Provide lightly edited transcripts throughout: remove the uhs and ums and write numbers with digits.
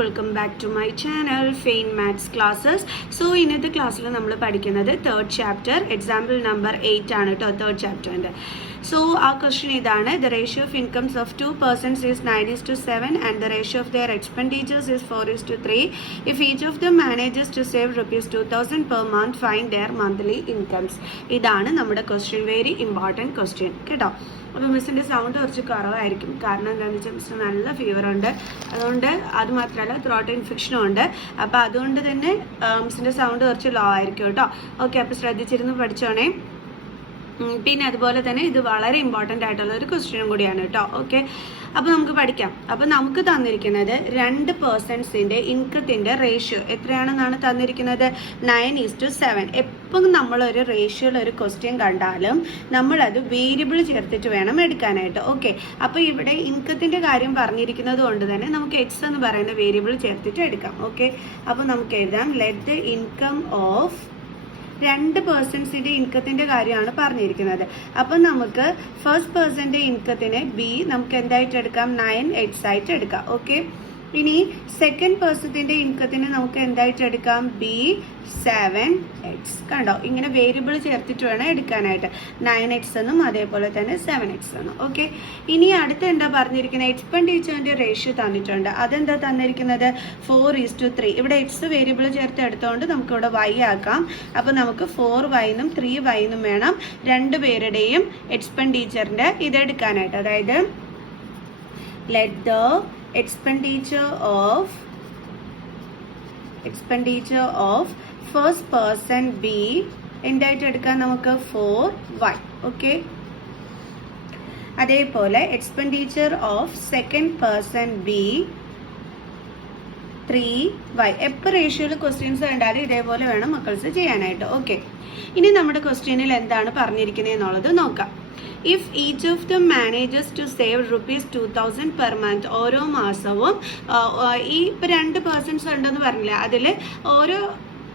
Welcome back to my channel fine maths classes. So ഇന്നത്തെ ക്ലാസ്സിൽ നമ്മൾ പഠിക്കുന്നത് തേർഡ് ചാപ്റ്റർ എക്സാമ്പിൾ നമ്പർ 8 ആണ് കേട്ടോ, തേർഡ് ചാപ്റ്ററിൻ്റെ. സോ ആ ക്വസ്റ്റ്യൻ ഇതാണ്: the ratio of incomes of 2 persons is 9:7 and the ratio of their expenditures is 4:3. If each of them manages to save ₹2,000 per month, find their monthly incomes. ഇതാണ് നമ്മുടെ question, very important question കേട്ടോ. അപ്പോൾ മിസ്സിൻ്റെ sound കുറച്ച് കുറവായിരിക്കും, കാരണം എന്താണെന്ന് വെച്ചാൽ മിസ്സിന് നല്ല ഫീവർ ഉണ്ട്, അതുകൊണ്ട് അത് മാത്രമല്ല ത്രോട്ട് ഇൻഫെക്ഷനും ഉണ്ട്. അപ്പോൾ അതുകൊണ്ട് തന്നെ മിസ്സിൻ്റെ സൗണ്ട് കുറച്ച് ലോ ആയിരിക്കും കേട്ടോ. ഓക്കെ, അപ്പോൾ ശ്രദ്ധിച്ചിരുന്ന് പഠിച്ചോണേ. പിന്നെ അതുപോലെ തന്നെ ഇത് വളരെ ഇമ്പോർട്ടൻ്റ് ആയിട്ടുള്ള ഒരു ക്വസ്റ്റ്യനും കൂടിയാണ് കേട്ടോ. ഓക്കെ, അപ്പോൾ നമുക്ക് പഠിക്കാം. അപ്പോൾ നമുക്ക് തന്നിരിക്കുന്നത് 2 പേഴ്സൺസിൻ്റെ ഇൻകത്തിൻ്റെ റേഷ്യോ എത്രയാണെന്നാണ് തന്നിരിക്കുന്നത്, 9:7. എപ്പം നമ്മളൊരു റേഷ്യോയിൽ ഒരു ക്വസ്റ്റ്യൻ കണ്ടാലും നമ്മളത് വേരിയബിൾ ചേർത്തിട്ട് വേണം എടുക്കാനായിട്ട്. ഓക്കെ, അപ്പോൾ ഇവിടെ ഇൻകത്തിൻ്റെ കാര്യം പറഞ്ഞിരിക്കുന്നത് കൊണ്ട് തന്നെ നമുക്ക് എക്സ് എന്ന് പറയുന്ന വേരിയബിൾ ചേർത്തിട്ട് എടുക്കാം. ഓക്കെ, അപ്പോൾ നമുക്ക് എഴുതാം ലെറ്റ് ദ ഇൻകം ഓഫ് 2 പേഴ്സൺസിൻ്റെ ഇൻകത്തിൻ്റെ കാര്യമാണ് പറഞ്ഞിരിക്കുന്നത്. അപ്പം നമുക്ക് ഫസ്റ്റ് പേഴ്സൻ്റെ ഇൻകത്തിന് ബി നമുക്ക് എന്തായിട്ട് എടുക്കാം, 9x ആയിട്ട് എടുക്കാം. ഓക്കെ, ഇനി സെക്കൻഡ് പേഴ്സത്തിൻ്റെ ഇൻകത്തിന് നമുക്ക് എന്തായിട്ട് എടുക്കാം, ബി 7x. കണ്ടോ, ഇങ്ങനെ വേരിയബിൾ ചേർത്തിട്ട് വേണം എടുക്കാനായിട്ട്. 9x എന്നും അതേപോലെ തന്നെ 7x എന്നും. ഓക്കെ, ഇനി അടുത്ത് എന്താ പറഞ്ഞിരിക്കുന്നത്, എക്സ്പെൻഡിച്ചറിൻ്റെ റേഷ്യോ തന്നിട്ടുണ്ട്. അതെന്താ തന്നിരിക്കുന്നത്, 4:3. ഇവിടെ എക്സ് വേരിയബിൾ ചേർത്ത് എടുത്തുകൊണ്ട് നമുക്കിവിടെ y ആക്കാം. അപ്പോൾ നമുക്ക് 4y എന്നും 3y എന്നും വേണം രണ്ടുപേരുടെയും എക്സ്പെൻഡിച്ചറിൻ്റെ ഇതെടുക്കാനായിട്ട്. അതായത് let the expenditure of first person B എന്തായിട്ട് എടുക്കാൻ നമുക്ക് 4y. ഓക്കെ, അതേപോലെ expenditure of second person B 3y. എപ്പോൾ റേഷ്യോയിൽ ക്വസ്റ്റ്യൻസ് കണ്ടാലും ഇതേപോലെ വേണം മക്കൾസ് ചെയ്യാനായിട്ട്. ഓക്കെ, ഇനി നമ്മുടെ ക്വസ്റ്റ്യനിൽ എന്താണ് പറഞ്ഞിരിക്കുന്നത് എന്നുള്ളത് നോക്കാം. If each of them manages to save ₹2,000 per month, ഓരോ മാസവും ഈ ഇപ്പോൾ 2 പേഴ്സൺസ് ഉണ്ടെന്ന് പറഞ്ഞില്ല, അതിൽ ഓരോ,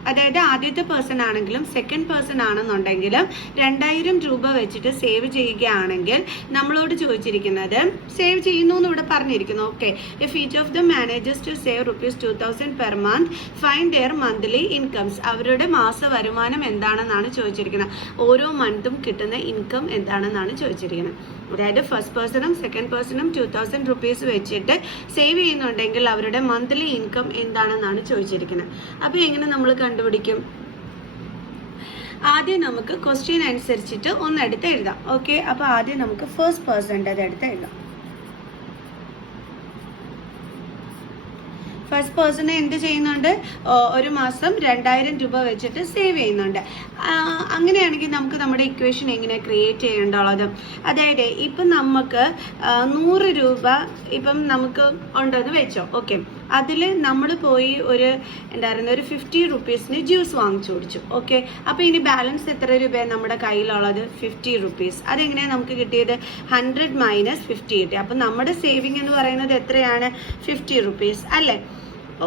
അതായത് ആദ്യത്തെ പേഴ്സൺ ആണെങ്കിലും സെക്കൻഡ് പേഴ്സൺ ആണെന്നുണ്ടെങ്കിലും 2000 രൂപ വെച്ചിട്ട് സേവ് ചെയ്യുകയാണെങ്കിൽ നമ്മളോട് ചോദിച്ചിരിക്കുന്നത്, സേവ് ചെയ്യുന്നു എന്ന് ഇവിടെ പറഞ്ഞിരിക്കുന്നു. Okay, if each of the manages to save ₹2,000 per month, find their monthly incomes. അവരുടെ മാസ വരുമാനം എന്താണെന്നാണ് ചോദിച്ചിരിക്കുന്നത്. ഓരോ മന്തും കിട്ടുന്ന ഇൻകം എന്താണെന്നാണ് ചോദിച്ചിരിക്കുന്നത്. അതായത് ഫസ്റ്റ് പേഴ്സണും സെക്കൻഡ് പേഴ്സണും 2000 റുപ്പീസ് വെച്ചിട്ട് സേവ് ചെയ്യുന്നുണ്ടെങ്കിൽ അവരുടെ മന്ത്ലി ഇൻകം എന്താണെന്നാണ് ചോദിച്ചിരിക്കുന്നത്. അപ്പോൾ എങ്ങനെ നമ്മൾ കണ്ടുപിടിക്കും? ആദ്യം നമുക്ക് ക്വസ്റ്റ്യൻ അനുസരിച്ചിട്ട് ഒന്നെടുത്ത് എഴുതാം. ഓക്കെ, അപ്പോൾ ആദ്യം നമുക്ക് ഫസ്റ്റ് പേഴ്സൻ്റെ എടുത്ത് എഴുതാം. ഫസ്റ്റ് പേഴ്സണ് എന്ത് ചെയ്യുന്നുണ്ട്, ഒരു മാസം 2000 രൂപ വെച്ചിട്ട് സേവ് ചെയ്യുന്നുണ്ട്. അങ്ങനെയാണെങ്കിൽ നമുക്ക് നമ്മുടെ ഇക്വേഷൻ എങ്ങനെ ക്രിയേറ്റ് ചെയ്യേണ്ടുള്ളത്, അതായത് ഇപ്പം നമുക്ക് 100 രൂപ ഇപ്പം നമുക്ക് ഉണ്ടെന്ന് വെച്ചോ. ഓക്കെ, അതിൽ നമ്മൾ പോയി ഒരു 50 റുപ്പീസിന് ജ്യൂസ് വാങ്ങിച്ചു കുടിച്ചു. ഓക്കെ, അപ്പോൾ ഇനി ബാലൻസ് എത്ര രൂപയാണ് നമ്മുടെ കയ്യിലുള്ളത്, 50 റുപ്പീസ്. അതെങ്ങനെയാണ് നമുക്ക് കിട്ടിയത്, 100 - 50 കിട്ടി. അപ്പം നമ്മുടെ സേവിങ് എന്ന് പറയുന്നത് എത്രയാണ്, 50 റുപ്പീസ് അല്ലേ.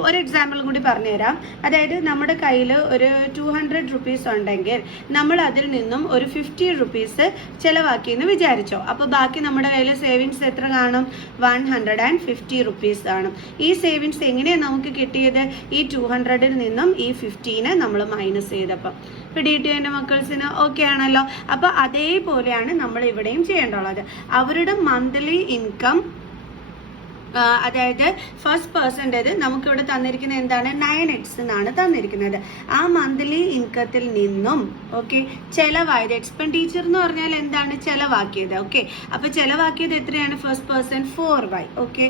ഒരു എക്സാമ്പിൾ കൂടി പറഞ്ഞുതരാം. അതായത് നമ്മുടെ കയ്യിൽ ഒരു 200 റുപ്പീസ് ഉണ്ടെങ്കിൽ നമ്മൾ അതിൽ നിന്നും ഒരു 50 റുപ്പീസ് ചിലവാക്കിയെന്ന് വിചാരിച്ചോ. അപ്പോൾ ബാക്കി നമ്മുടെ കയ്യിൽ സേവിങ്സ് എത്ര കാണും, 150 റുപ്പീസ് കാണും. ഈ സേവിങ്സ് എങ്ങനെയാണ് നമുക്ക് കിട്ടിയത്, ഈ 200-ൽ നിന്നും ഈ 50-നെ നമ്മൾ മൈനസ് ചെയ്തപ്പോൾ. പിടികിട്ടിയ എൻ്റെ മക്കൾസിന് ഓക്കെ ആണല്ലോ. അപ്പോൾ അതേപോലെയാണ് നമ്മൾ ഇവിടെയും ചെയ്യേണ്ടുള്ളത്. അവരുടെ മന്ത്ലി ഇൻകം, അതായത് ഫസ്റ്റ് പേഴ്സൻ്റേത് നമുക്കിവിടെ തന്നിരിക്കുന്നത് എന്താണ്, 9x എന്നാണ് തന്നിരിക്കുന്നത്. ആ മന്ത്ലി ഇൻകത്തിൽ നിന്നും ഓക്കെ ചിലവായത്, എക്സ്പെൻഡിച്ചർ എന്ന് പറഞ്ഞാൽ എന്താണ്, ചിലവാക്കിയത്. ഓക്കെ, അപ്പോൾ ചിലവാക്കിയത് എത്രയാണ്, ഫസ്റ്റ് പേഴ്സൺ 4y. ഓക്കെ,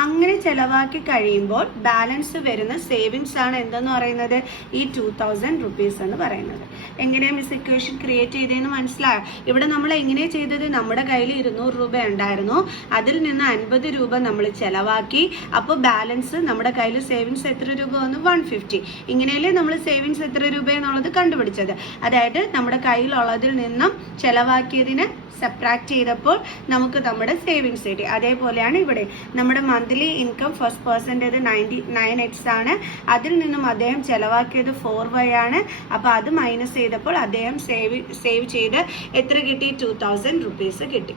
അങ്ങനെ ചിലവാക്കി കഴിയുമ്പോൾ ബാലൻസ് വരുന്ന സേവിങ്സ് ആണ് എന്തെന്ന് പറയുന്നത്, ഈ 2000 റുപ്പീസ് എന്ന് പറയുന്നത്. എങ്ങനെയാണ് മിസ് ഇക്വേഷൻ ക്രിയേറ്റ് ചെയ്തതെന്ന് മനസ്സിലായോ? ഇവിടെ നമ്മൾ എങ്ങനെയാണ് ചെയ്തത്, നമ്മുടെ കയ്യിൽ 200 രൂപ ഉണ്ടായിരുന്നു, അതിൽ നിന്ന് 50 രൂപ നമ്മൾ ചിലവാക്കി. അപ്പോൾ ബാലൻസ് നമ്മുടെ കയ്യിൽ സേവിങ്സ് എത്ര രൂപ വന്നു, 150. ഇങ്ങനെയല്ലേ നമ്മൾ സേവിങ്സ് എത്ര രൂപ എന്നുള്ളത് കണ്ടുപിടിച്ചത്. അതായത് നമ്മുടെ കയ്യിലുള്ളതിൽ നിന്നും ചിലവാക്കിയതിന് സബ്ട്രാക്ട് ചെയ്തപ്പോൾ നമുക്ക് നമ്മുടെ സേവിങ്സ് കിട്ടി. അതേപോലെയാണ് ഇവിടെ നമ്മുടെ മന്ത്ലി ഇൻകം ഫസ്റ്റ് പേഴ്സൻ്റേത് 9x ആണ്. അതിൽ നിന്നും അദ്ദേഹം ചിലവാക്കിയത് 4y ആണ്. അപ്പോൾ അത് മൈനസ് ചെയ്തപ്പോൾ അദ്ദേഹം സേവ് ചെയ്ത് എത്ര കിട്ടി, 2000 റുപ്പീസ് കിട്ടി.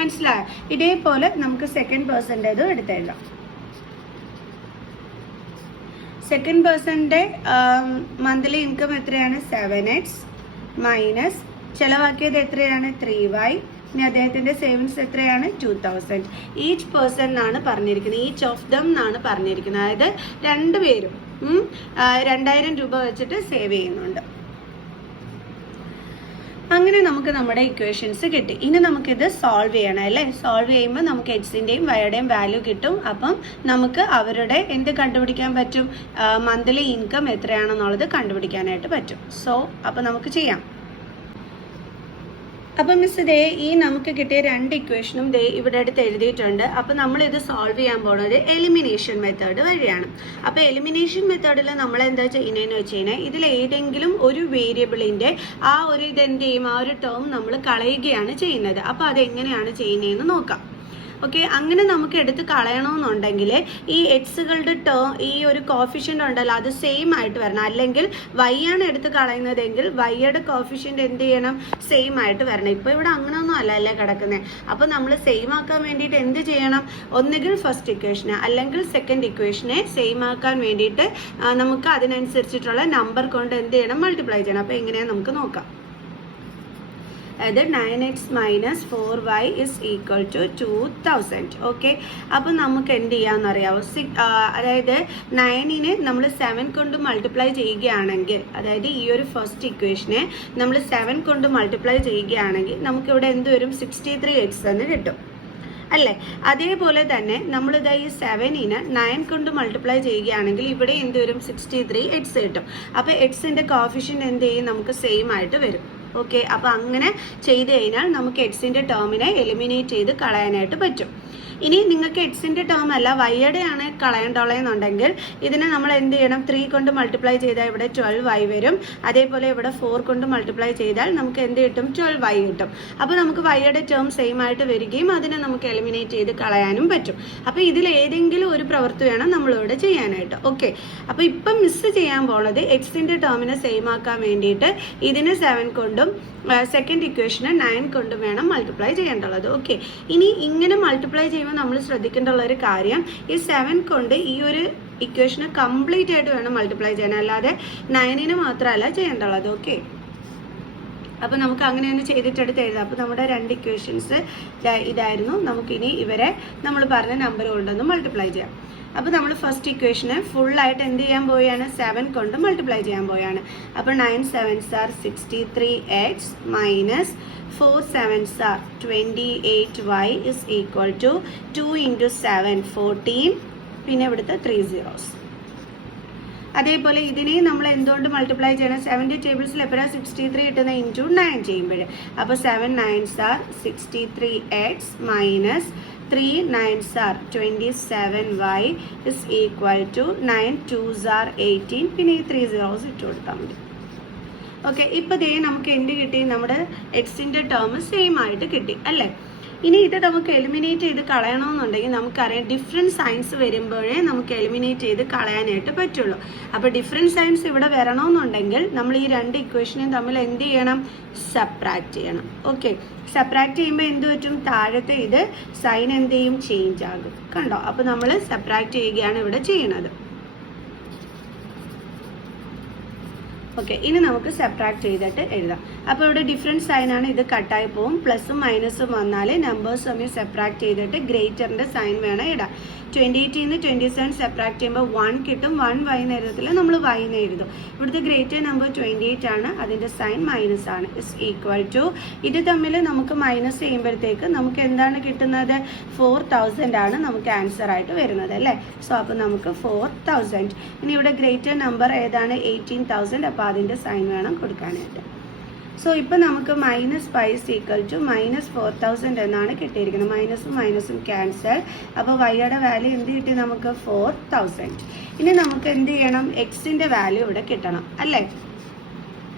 മനസ്സിലായോ? ഇതേപോലെ നമുക്ക് സെക്കൻഡ് പേഴ്സൻ്റേതും എടുത്തെഴുതാം. സെക്കൻഡ് പേഴ്സണിൻ്റെ മന്ത്ലി ഇൻകം എത്രയാണ് 7x മൈനസ് ചിലവാക്കിയത് എത്രയാണ് 3y. ഇനി അദ്ദേഹത്തിൻ്റെ സേവിങ്സ് എത്രയാണ് 2000. ഈച്ച് പേഴ്സൺ എന്നാണ് പറഞ്ഞിരിക്കുന്നത്, ഈച്ച് ഓഫ് ദം എന്നാണ് പറഞ്ഞിരിക്കുന്നത്. അതായത് രണ്ടുപേരും 2000 രൂപ വെച്ചിട്ട് സേവ് ചെയ്യുന്നുണ്ട്. അങ്ങനെ നമുക്ക് നമ്മുടെ ഇക്വേഷൻസ് കിട്ടി. ഇനി നമുക്കിത് സോൾവ് ചെയ്യണം അല്ലേ. സോൾവ് ചെയ്യുമ്പോൾ നമുക്ക് എക്സിൻ്റെയും വൈയുടെയും വാല്യൂ കിട്ടും. അപ്പം നമുക്ക് അവരുടെ എന്ത് കണ്ടുപിടിക്കാൻ പറ്റും, മന്ത്ലി ഇൻകം എത്രയാണെന്നുള്ളത് കണ്ടുപിടിക്കാനായിട്ട് പറ്റും. സോ അപ്പോൾ നമുക്ക് ചെയ്യാം. അപ്പം മിസ് ദേ ഈ നമുക്ക് കിട്ടിയ രണ്ട് ഇക്വേഷനും ദേ ഇവിടെ അടുത്ത് എഴുതിയിട്ടുണ്ട്. അപ്പം നമ്മളിത് സോൾവ് ചെയ്യാൻ പോകുന്നത് എലിമിനേഷൻ മെത്തേഡ് വഴിയാണ്. അപ്പോൾ എലിമിനേഷൻ മെത്തേഡിൽ നമ്മൾ എന്താ ചെയ്യുന്നതെന്ന് വെച്ച് കഴിഞ്ഞാൽ ഇതിൽ ഏതെങ്കിലും ഒരു വേരിയബിളിൻ്റെ ആ ഒരു ഇതെന്ത് ചെയ്യും, ആ ഒരു ടേം നമ്മൾ കളയുകയാണ് ചെയ്യുന്നത്. അപ്പോൾ അതെങ്ങനെയാണ് ചെയ്യുന്നതെന്ന് നോക്കാം. ഓക്കെ, അങ്ങനെ നമുക്ക് എടുത്ത് കളയണമെന്നുണ്ടെങ്കിൽ ഈ എക്സുകളുടെ ഈ ഒരു കോഫിഷ്യൻ്റ് ഉണ്ടല്ലോ അത് സെയിം ആയിട്ട് വരണം. അല്ലെങ്കിൽ വൈ ആണ് എടുത്ത് കളയുന്നതെങ്കിൽ വൈയുടെ കോഫിഷ്യൻ്റ് എന്ത് ചെയ്യണം, സെയിം ആയിട്ട് വരണം. ഇപ്പോൾ ഇവിടെ അങ്ങനെയൊന്നും അല്ലേ കിടക്കുന്നത്. അപ്പോൾ നമ്മൾ സെയിം ആക്കാൻ വേണ്ടിയിട്ട് എന്ത് ചെയ്യണം, ഒന്നുകിൽ ഫസ്റ്റ് ഇക്വേഷനെ അല്ലെങ്കിൽ സെക്കൻഡ് ഇക്വേഷനെ സെയിം ആക്കാൻ വേണ്ടിയിട്ട് നമുക്ക് അതിനനുസരിച്ചിട്ടുള്ള നമ്പർ കൊണ്ട് എന്ത് ചെയ്യണം, മൾട്ടിപ്ലൈ ചെയ്യണം. അപ്പോൾ എങ്ങനെയാണ് നമുക്ക് നോക്കാം. അതായത് 9x minus 4y is equal to 2000. Okay, അപ്പോൾ നമുക്ക് എന്ത് ചെയ്യാമെന്നറിയാമോ, അതായത് 9നെ നമ്മൾ 7 കൊണ്ട് മൾട്ടിപ്ലൈ ചെയ്യുകയാണെങ്കിൽ, അതായത് ഈ ഒരു ഫസ്റ്റ് ഇക്വേഷനെ നമ്മൾ 7 കൊണ്ട് മൾട്ടിപ്ലൈ ചെയ്യുകയാണെങ്കിൽ നമുക്കിവിടെ എന്ത് വരും, 63x എന്ന് കിട്ടും അല്ലേ. അതേപോലെ തന്നെ നമ്മളിത് ഈ 7നെ 9 കൊണ്ട് മൾട്ടിപ്ലൈ ചെയ്യുകയാണെങ്കിൽ ഇവിടെ എന്ത് വരും, 63x കിട്ടും. അപ്പോൾ എക്സിൻ്റെ കോഫിഷ്യൻ്റ് എന്ത് ചെയ്യും, നമുക്ക് സെയിം ആയിട്ട് വരും. ഓക്കെ, അപ്പോൾ അങ്ങനെ ചെയ്ത് കഴിഞ്ഞാൽ നമുക്ക് എക്സിൻ്റെ ടേമിനെ എലിമിനേറ്റ് ചെയ്ത് കളയാനായിട്ട് പറ്റും. ഇനി നിങ്ങൾക്ക് എക്സിൻ്റെ ടേം അല്ല വൈയുടെയാണ് കളയേണ്ടുള്ളതെന്നുണ്ടെങ്കിൽ ഇതിനെ നമ്മൾ എന്ത് ചെയ്യണം, 3 കൊണ്ട് മൾട്ടിപ്ലൈ ചെയ്താൽ ഇവിടെ 12y വരും. അതേപോലെ ഇവിടെ 4 കൊണ്ട് മൾട്ടിപ്ലൈ ചെയ്താൽ നമുക്ക് എന്ത് കിട്ടും, 12y കിട്ടും. അപ്പോൾ നമുക്ക് വൈയുടെ ടേം സെയിം ആയിട്ട് വരികയും അതിനെ നമുക്ക് എലിമിനേറ്റ് ചെയ്ത് കളയാനും പറ്റും. അപ്പോൾ ഇതിൽ ഏതെങ്കിലും ഒരു പ്രവൃത്തി വേണം നമ്മളിവിടെ ചെയ്യാനായിട്ട്. ഓക്കെ, അപ്പോൾ ഇപ്പം മിസ് ചെയ്യാൻ പോകുന്നത് എക്സിൻ്റെ ടേമിനെ സെയിം ആക്കാൻ വേണ്ടിയിട്ട് ഇതിനെ 7 കൊണ്ടും സെക്കൻഡ് ഇക്വേഷനെ 9 കൊണ്ടും വേണം മൾട്ടിപ്ലൈ ചെയ്യേണ്ടുള്ളത്. ഓക്കെ, ഇനി ഇങ്ങനെ മൾട്ടിപ്ലൈ ചെയ്യുമ്പോൾ നമ്മൾ ശ്രദ്ധിക്കേണ്ടുള്ള ഒരു കാര്യം, ഈ 7 കൊണ്ട് ഈ ഒരു ഇക്വേഷനെ കംപ്ലീറ്റ് ആയിട്ട് വേണം മൾട്ടിപ്ലൈ ചെയ്യാൻ, അല്ലാതെ 9നെ മാത്രമല്ല ചെയ്യേണ്ടുള്ളത്. ഓക്കെ, അപ്പോൾ നമുക്ക് അങ്ങനെ ഒന്ന് ചെയ്തിട്ടെടുത്ത് എഴുതാം. അപ്പോൾ നമ്മുടെ രണ്ട് ഇക്വേഷൻസ് ഇതായിരുന്നു. നമുക്കിനി ഇവരെ നമ്മൾ പറഞ്ഞ നമ്പർ കൊണ്ടൊന്ന് മൾട്ടിപ്ലൈ ചെയ്യാം. അപ്പോൾ നമ്മൾ ഫസ്റ്റ് ഇക്വേഷനെ ഫുള്ളായിട്ട് എന്ത് ചെയ്യാൻ പോവുകയാണ്, 7 കൊണ്ട് മൾട്ടിപ്ലൈ ചെയ്യാൻ പോവുകയാണ്. അപ്പോൾ 9 7s are 63x minus 4 7s are 28y is equal to 2 × 7 14, പിന്നെ ഇവിടുത്തെ 3 zeros. അതേപോലെ ഇതിനെ നമ്മൾ എന്തുകൊണ്ട് മൾട്ടിപ്ലൈ ചെയ്യണം, 7ൻ്റെ ടേബിൾസിൽ എപ്പോഴാണ് 63 കിട്ടുന്നത്, ഇൻറ്റു 9 ചെയ്യുമ്പോൾ. അപ്പോൾ 7 9s are 63x minus 3 9s are 27y is equal to 9 2s are 18, പിന്നെ ഈ 3 zeros ഇട്ട് കൊടുത്താൽ മതി. ഓക്കെ, ഇപ്പോൾ ദേ നമുക്ക് എന്ത് കിട്ടി, നമ്മുടെ എക്സിൻ്റെ ടേം സെയിം ആയിട്ട് കിട്ടി അല്ലേ. ഇനി ഇത് നമുക്ക് എലിമിനേറ്റ് ചെയ്ത് കളയണമെന്നുണ്ടെങ്കിൽ നമുക്കറിയാം ഡിഫറെൻറ്റ് സൈൻസ് വരുമ്പോഴേ നമുക്ക് എലിമിനേറ്റ് ചെയ്ത് കളയാനായിട്ട് പറ്റുള്ളൂ. അപ്പോൾ ഡിഫറെൻറ്റ് സൈൻസ് ഇവിടെ വരണമെന്നുണ്ടെങ്കിൽ നമ്മൾ ഈ രണ്ട് ഇക്വേഷനും തമ്മിൽ എന്ത് ചെയ്യണം, സബ്ട്രാക്ട് ചെയ്യണം. ഓക്കെ, സബ്ട്രാക്ട് ചെയ്യുമ്പോൾ എന്ത് പറ്റും, താഴത്തെ ഇത് സൈൻ എന്ത് ചെയ്യും, ചേഞ്ച് ആകും. കണ്ടോ, അപ്പോൾ നമ്മൾ സബ്ട്രാക്ട് ചെയ്യുകയാണ് ഇവിടെ ചെയ്യുന്നത്. ഓക്കെ, ഇനി നമുക്ക് സബ്ട്രാക്ട് ചെയ്തിട്ട് എഴുതാം. അപ്പോൾ ഇവിടെ ഡിഫറെൻറ്റ് സൈനാണ്, ഇത് കട്ടായി പോവും. പ്ലസും മൈനസും വന്നാൽ നമ്പേഴ്സ് തമ്മിൽ സബ്ട്രാക്ട് ചെയ്തിട്ട് ഗ്രേറ്ററിൻ്റെ സൈൻ വേണം ഇടാം. 28 നിന്ന് 27 സബ്ട്രാക്ട് ചെയ്യുമ്പോൾ 1 കിട്ടും. 1 y എന്ന് എഴുതത്തില്ല, നമ്മൾ y എന്ന് എഴുതും. ഇവിടുത്തെ ഗ്രേറ്റർ നമ്പർ 28 ആണ്, അതിൻ്റെ സൈൻ മൈനസ് ആണ്. ഇസ് ഈക്വൽ ടു ഇത് തമ്മിൽ നമുക്ക് മൈനസ് ചെയ്യുമ്പോഴത്തേക്ക് നമുക്ക് എന്താണ് കിട്ടുന്നത്, 4000 ആണ് നമുക്ക് ആൻസർ ആയിട്ട് വരുന്നത് അല്ലേ. സോ അപ്പോൾ നമുക്ക് 4000. ഇനി ഇവിടെ ഗ്രേറ്റർ നമ്പർ ഏതാണ്, 18,000. അപ്പോൾ അതിൻ്റെ സൈൻ വേണം കൊടുക്കാനായിട്ട്. സോ ഇപ്പോൾ നമുക്ക് -5 = -4000 എന്നാണ് കിട്ടിയിരിക്കുന്നത്. മൈനസും മൈനസും ക്യാൻസൽ. അപ്പോൾ വൈയുടെ വാല്യൂ എന്ത് കിട്ടി, നമുക്ക് 4000. ഇനി നമുക്ക് എന്ത് ചെയ്യണം, എക്സിൻ്റെ വാല്യൂ ഇവിടെ കിട്ടണം അല്ലേ.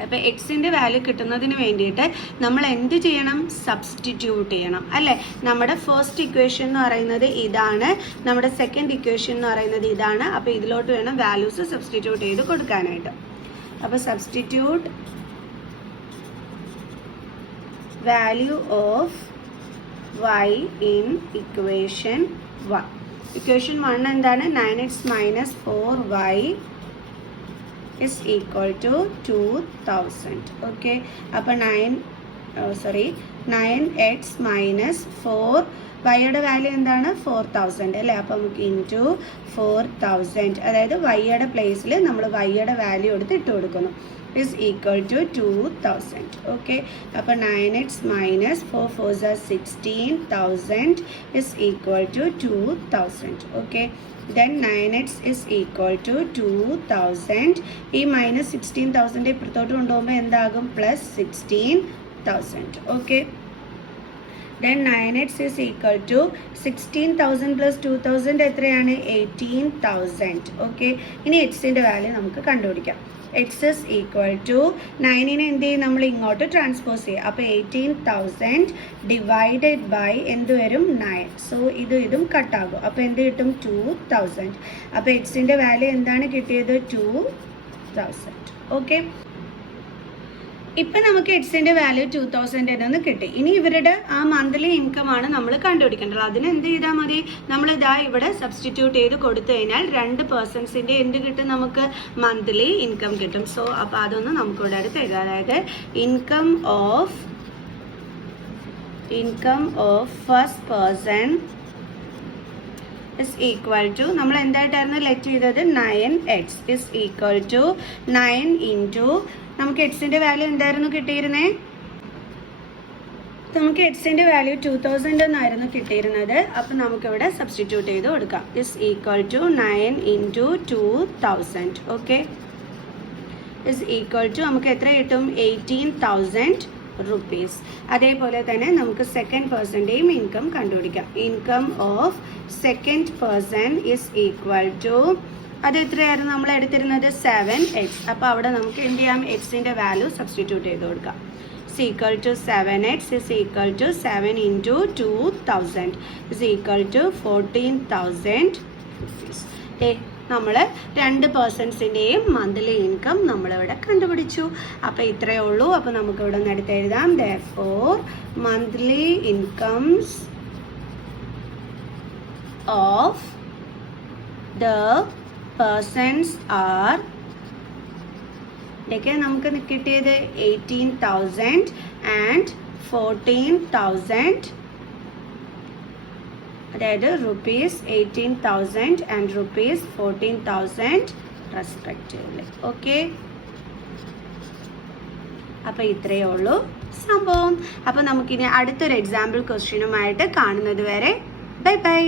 അപ്പോൾ എക്സിൻ്റെ വാല്യൂ കിട്ടുന്നതിന് വേണ്ടിയിട്ട് നമ്മൾ എന്ത് ചെയ്യണം, സബ്സ്റ്റിറ്റ്യൂട്ട് ചെയ്യണം അല്ലേ. നമ്മുടെ ഫസ്റ്റ് ഇക്വേഷൻ എന്ന് പറയുന്നത് ഇതാണ്, നമ്മുടെ സെക്കൻഡ് ഇക്വേഷൻ എന്ന് പറയുന്നത് ഇതാണ്. അപ്പോൾ ഇതിലോട്ട് വേണം വാല്യൂസ് സബ്സ്റ്റിറ്റ്യൂട്ട് ചെയ്ത് കൊടുക്കാനായിട്ട്. അപ്പോൾ substitute value of y in equation 1. Equation 1 എന്താണ്, 9x minus 4y is equal to 2000. Okay, അപ്പോൾ 9x minus 4, വൈയുടെ വാല്യൂ എന്താണ് 4000 അല്ലേ. അപ്പോൾ നമുക്ക് ഇൻറ്റു 4000, അതായത് വൈയുടെ പ്ലേസിൽ നമ്മൾ വൈയുടെ വാല്യൂ എടുത്ത് ഇട്ട് കൊടുക്കുന്നു, is equal to 2000. Okay, അപ്പോൾ 9x minus 4 4s are 16,000 is equal to 2000. Okay, then 9x is equal to 2000. ഈ മൈനസ് 16,000 ഇപ്പുറത്തോട്ട് കൊണ്ടുപോകുമ്പോൾ എന്താകും, plus 16,000. Okay, then 9x is equal to 16,000 plus 2,000 എത്രയാണ്, 18,000. ഓക്കെ, ഇനി എക്സിൻ്റെ വാല്യൂ നമുക്ക് കണ്ടുപിടിക്കാം. x is equal to 9നെ എന്ത് ചെയ്യും, നമ്മൾ ഇങ്ങോട്ട് ട്രാൻസ്പോസ് ചെയ്യുക. അപ്പോൾ 18,000 ഡിവൈഡഡ് ബൈ എന്ത് വരും, 9. സോ ഇതും കട്ടാകും. അപ്പോൾ എന്ത് കിട്ടും, 2,000. അപ്പോൾ എക്സിൻ്റെ വാല്യൂ എന്താണ് കിട്ടിയത്, 2,000. ഓക്കെ, ഇപ്പം നമുക്ക് എക്സിൻ്റെ വാല്യൂ 2000 എന്നൊന്ന് കിട്ടി. ഇനി ഇവരുടെ ആ മന്ത്ലി ഇൻകം ആണ് നമ്മൾ കണ്ടുപിടിക്കേണ്ടത്. അതിന് എന്ത് ചെയ്താൽ മതി, നമ്മൾ ഇതാ ഇവിടെ സബ്സ്റ്റിറ്റ്യൂട്ട് ചെയ്ത് കൊടുത്തു കഴിഞ്ഞാൽ 2 പേഴ്സൺസിൻ്റെ എന്ത് കിട്ടും, നമുക്ക് മന്ത്ലി ഇൻകം കിട്ടും. സോ അപ്പോൾ അതൊന്ന് നമുക്കിവിടെ അടുത്ത് എഴുതാം. അതായത് income of first person is equal to, നമ്മൾ എന്തായിട്ടായിരുന്നു ലെറ്റ് ചെയ്തത്, 9x is equal to 9 into, നമുക്ക് എക്സിൻ്റെ വാല്യൂ എന്തായിരുന്നു കിട്ടിയിരുന്നേ, നമുക്ക് എക്സിൻ്റെ വാല്യൂ 2000 എന്നായിരുന്നു കിട്ടിയിരുന്നത്. അപ്പം നമുക്കിവിടെ സബ്സ്റ്റിറ്റ്യൂട്ട് ചെയ്ത് കൊടുക്കാം. is equal to 9 into 2000. Okay, is equal to നമുക്ക് എത്ര കിട്ടും, 18,000 റുപ്പീസ്. അതേപോലെ തന്നെ നമുക്ക് സെക്കൻഡ് പേഴ്സൻ്റെയും ഇൻകം കണ്ടുപിടിക്കാം. Income of second person is equal to, അത് എത്രയായിരുന്നു നമ്മൾ എടുത്തിരുന്നത്, 7x. അപ്പോൾ അവിടെ നമുക്ക് എന്ത് ചെയ്യാം, എക്സിൻ്റെ വാല്യൂ സബ്സ്റ്റിറ്റ്യൂട്ട് ചെയ്ത് കൊടുക്കാം. is equal to 7x is equal to 7 into 2000 is equal to 14,000 rupees. നമ്മൾ 2 പേഴ്സൺസിൻ്റെയും മന്ത്ലി ഇൻകം നമ്മളിവിടെ കണ്ടുപിടിച്ചു. അപ്പോൾ ഇത്രയേ ഉള്ളൂ. അപ്പോൾ നമുക്കിവിടെ നിന്ന് എടുത്ത് എഴുതാം, therefore monthly incomes of the persons are, ഇതൊക്കെ നമുക്ക് കിട്ടിയത് 18,000 and 14,000, അതായത് rupees 18,000 and rupees 14,000 respectively. Okay, അപ്പോൾ ഇത്രയേ ഉള്ളൂ സംഭവം. അപ്പോൾ നമുക്കിനി അടുത്തൊരു എക്സാമ്പിൾ ക്വസ്റ്റ്യനുമായിട്ട് കാണുന്നത് വരെ ബൈ ബൈ.